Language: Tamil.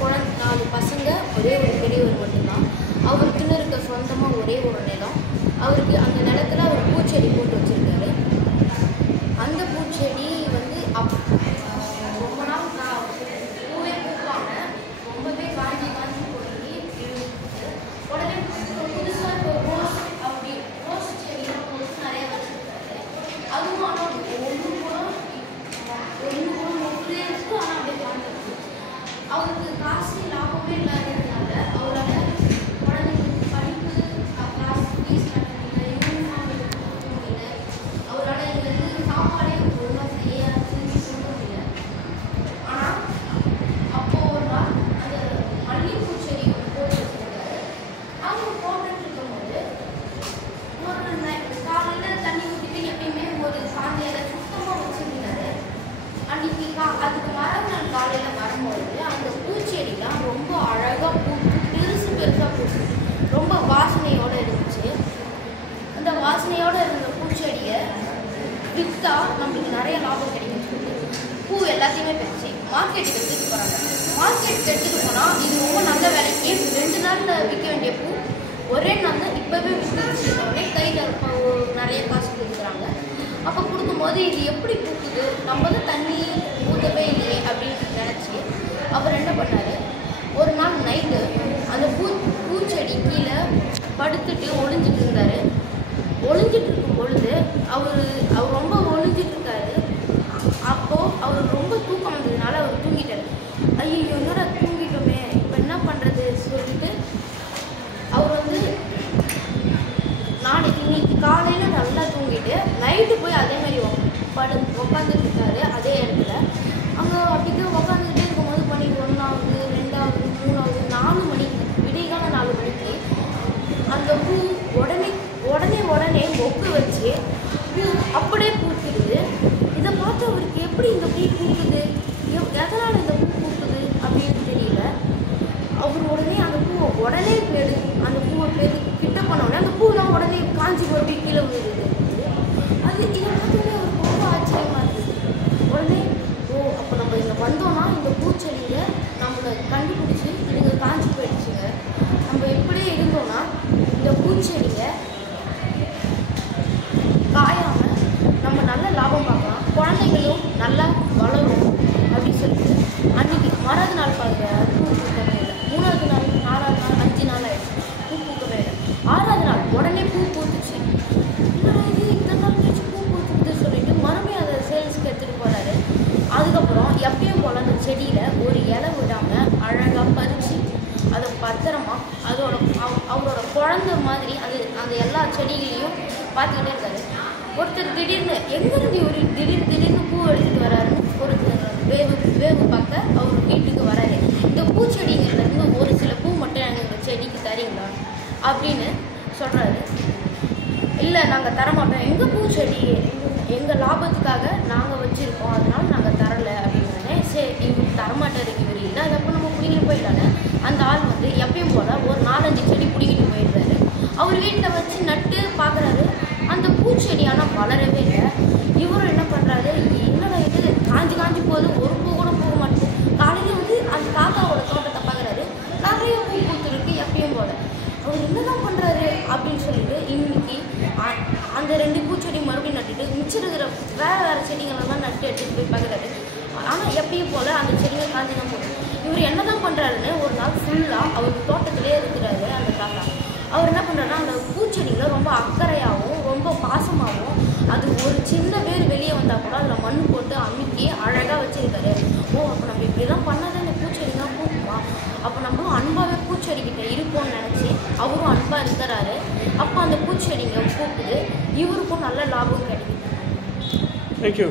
4 பசங்க, ஒரே ஒரு பெரியவர் மட்டும்தான். அவருக்குன்னு இருக்க சொந்தமாக ஒரே ஒரு நிலம். அவருக்கு அந்த நிலத்தில் அவர் பூச்செடி போட்டு வச்சுருக்காரு. அந்த பூச்செடி வந்து ரொம்ப நாள் பூவே பூக்காம ரொம்பவே காஞ்சி போய் உடனே புதுசாக இப்போ ரோஸ் அப்படி ரோஸ் செடியெல்லாம் போட்டு நிறையா வச்சுருக்காரு. அதுவும் ஆனால் ஒன்று கூட மொத்தே இருக்கும். ஆனால் அப்படியே காஞ்சிருக்கு. அவருக்கு காசு லாபமே இல்லாததுனால அவரால் குழந்தைங்களுக்கு படிப்பு காசு ஃபீஸ் கட்ட முடியல, யூனிஃபார்ம் எடுக்க முடியல. அவரால் இங்கேருந்து சாப்பாடே ஒழுங்காக செஞ்சு கொடுக்க முடியல. ஆனால் அப்போது ஒரு நாள் அந்த மல்லிகைப்பூ செடி போட்டு வச்சுருக்காரு. அவங்க போட்டுட்டு இருக்கும்போது ஒரு காலையில் தண்ணி ஊற்றிட்டு எப்பயுமே ஒரு சாந்தியை சுத்தமாக வச்சுருந்தாரு. அன்றைக்கி அதுக்கு மறுநாள் காலையில் வரும்போது அந்த பூச்செடிலாம் ரொம்ப அழகாக பூத்து பெருசாக பூத்து ரொம்ப வாசனையோடு இருந்துச்சு. அந்த வாசனையோடு இருந்த பூச்செடியை விற்றா நம்மளுக்கு நிறைய லாபம் கிடைக்கும் சொல்லிட்டு பூ எல்லாத்தையுமே பறிச்சு மார்க்கெட்டுக்கு எடுத்துகிட்டு போகிறாங்க. மார்க்கெட்டுக்கு எடுத்துகிட்டு போனால் இது ரொம்ப நல்ல வேலைக்கு 2 நாளில் விற்க வேண்டிய பூ ஒரே நாளில் இப்போவே விற்றுச்சுன்னே கையில் நிறைய காசு கொடுக்குறாங்க. அப்போ கொடுக்கும்போது இது எப்படி பூக்குது, நம்ம தான் தண்ணி ஊற்றவே இல்லையே அப்படின்னு நினச்சி அவர் என்ன பண்ணார், ஒரு நாள் நைட்டு அந்த பூச்செடி கீழே படுத்துட்டு ஒளிஞ்சிட்டு இருந்தார். ஒளிஞ்சிட்டு இருக்கும் பொழுது அவர் ரொம்ப ஒளிஞ்சிட்டு இருக்காரு. அப்போது அவர் ரொம்ப தூக்கம் வந்ததுனால அவர் தூங்கிட்டார். ஐயோ என்னோட தூங்கிட்டோமே, இப்போ என்ன பண்ணுறது சொல்லிட்டு அவர் வந்து இன்னைக்கு காலையில் நல்லா தூங்கிட்டு நைட்டு போய் அதே மாதிரி உட்காந்துட்டு இருக்காரு அதே இடத்துல. அங்கே அப்படிதான் உட்காந்துக்கிட்டே இருக்கும்போது மணி 1ஆகுது, 2ஆகுது, 3ஆகுது, 4 மணிக்கு விடிகால 4 மணிக்கு அந்த பூ உடனே மொக்கு வச்சு பூ அப்படியே பூத்துடுது. இதை பார்த்து அவருக்கு எப்படி இந்த பூ பூக்குது, எதனால் இந்த பூ பூக்குது அப்படின்னு தெரியல. அவர் உடனே அந்த பூவை அந்த பூவை கிட்ட பண்ணோடனே அந்த பூலாம் உடனே காஞ்சி போய் கீழே விழுது. அது இதை பார்த்தோன்னே அவருக்கு ரொம்ப ஆச்சரியமாக இருந்துச்சு. உடனே அப்போ நம்ம இங்கே வந்தோம்னா இந்த பூச்செடியை நம்மளை கண்டுபிடிச்சி இதுங்க காஞ்சி போயிடுச்சுங்க. நம்ம எப்படியே இருந்தோம்னா இந்த பூச்செடியை காயாமல் நம்ம நல்ல லாபம் பார்க்கலாம், குழந்தைங்களும் நல்லா வளரும் அப்படின்னு சொல்லிட்டு அன்றைக்கி மறாவது நாள் பாருங்க பூ பூக்கவே இல்லை. 3ஆவது நாள், 4ஆவது நாள், 5 நாள் ஆகிடுச்சு, பூ பூக்கவே இல்லை. 6ஆவது நாள் உடனே பூ பூத்துச்சு. இது இத்தனை நாள் கழிச்சு பூ பூத்துக்குது சொல்லிட்டு மறுபடியும் அதை சேல்ஸுக்கு எடுத்துகிட்டு போகிறாரு. அதுக்கப்புறம் எப்பயும் போல் அந்த செடியில் ஒரு இலை விடாமல் அழகாக பறித்து அதை பத்திரமா அவரோட குழந்தை மாதிரி அந்த எல்லா செடிகளையும் பார்த்துக்கிட்டே இருக்காரு. ஒருத்தர் திடீர்னு எங்கேருந்து ஒரு திடீர்னு பூ எடுத்துகிட்டு வராருன்னு வேவு பார்க்க அவர் வீட்டுக்கு வராரு. இந்த பூச்செடிங்கிறதுலேருந்து ஒரு சில பூ மட்டும் எங்கள் செடிக்கு தரீங்களா அப்படின்னு சொல்கிறாரு. இல்லை நாங்கள் தரமாட்டோம், எங்கள் பூச்செடி எங்கள் லாபத்துக்காக நாங்கள் வச்சுருக்கோம், அதனால நாங்கள் தரலை அப்படின்னே. சரி இவருக்கு தரமாட்டார் இவர் இல்லை, அதப்போ நம்ம பிடிக்கிட்டு போயிடலான்னு அந்த ஆள் வந்து எப்பயும் போல் ஒரு 4-5 செடி பிடிக்கிட்டு போயிடுறாரு. அவர் வீட்டில் வச்சு நட்டு பார்க்குறாரு. அந்த பூச்செடி ஆனால் வளரவே இல்லை. இவரும் என்ன பண்ணுறாரு, என்னடா இது காஞ்சி போகுது, ஒரு பூ கூட போக மாட்டேங்குது. காலையில் வந்து அந்த தாத்தாவோட தோட்டத்தை பார்க்குறாரு, நிறைய பூ பூத்துருக்கு எப்பயும் போல். அவர் என்ன தான் பண்ணுறாரு அப்படின்னு சொல்லிட்டு இன்னைக்கு அந்த 2 பூச்செடி மறுபடியும் நட்டுட்டு மிச்சம் இருக்கிற வேறு செடிகளெல்லாம் நட்டு எடுத்துகிட்டு போய் பார்க்குறாரு. ஆனால் எப்பயும் போல் அந்த செடிகள் காஞ்சி தான் போகுது. இவர் என்ன தான் பண்ணுறாருன்னு ஒரு நாள் ஃபுல்லாக அவர் தோட்டத்திலே இருக்கிறாரு அந்த தாத்தா. அவர் என்ன பண்ணுறாருன்னா அந்த பூச்செடிகளை ரொம்ப அக்கறையாகவும் ரொம்ப பாசமாகவும் அது ஒரு சின்ன வேர் வெளியே வந்தால் கூட அதில் மண் போட்டு அமுக்கி அழகாக வச்சுருக்காரு. அப்போ நம்ம இப்படி தான் பண்ணாதான் இந்த பூச்செடி தான் பூக்குமா, அப்போ நம்மளும் அன்பாகவே பூச்செடிக்கிட்ட இருப்போம்னு நினச்சி அவரும் அன்பாக இருக்கிறாரு. அப்போ அந்த பூச்செடிங்க பூக்குது, இவருக்கும் நல்ல லாபம் கிடைக்குது. தேங்க்யூ.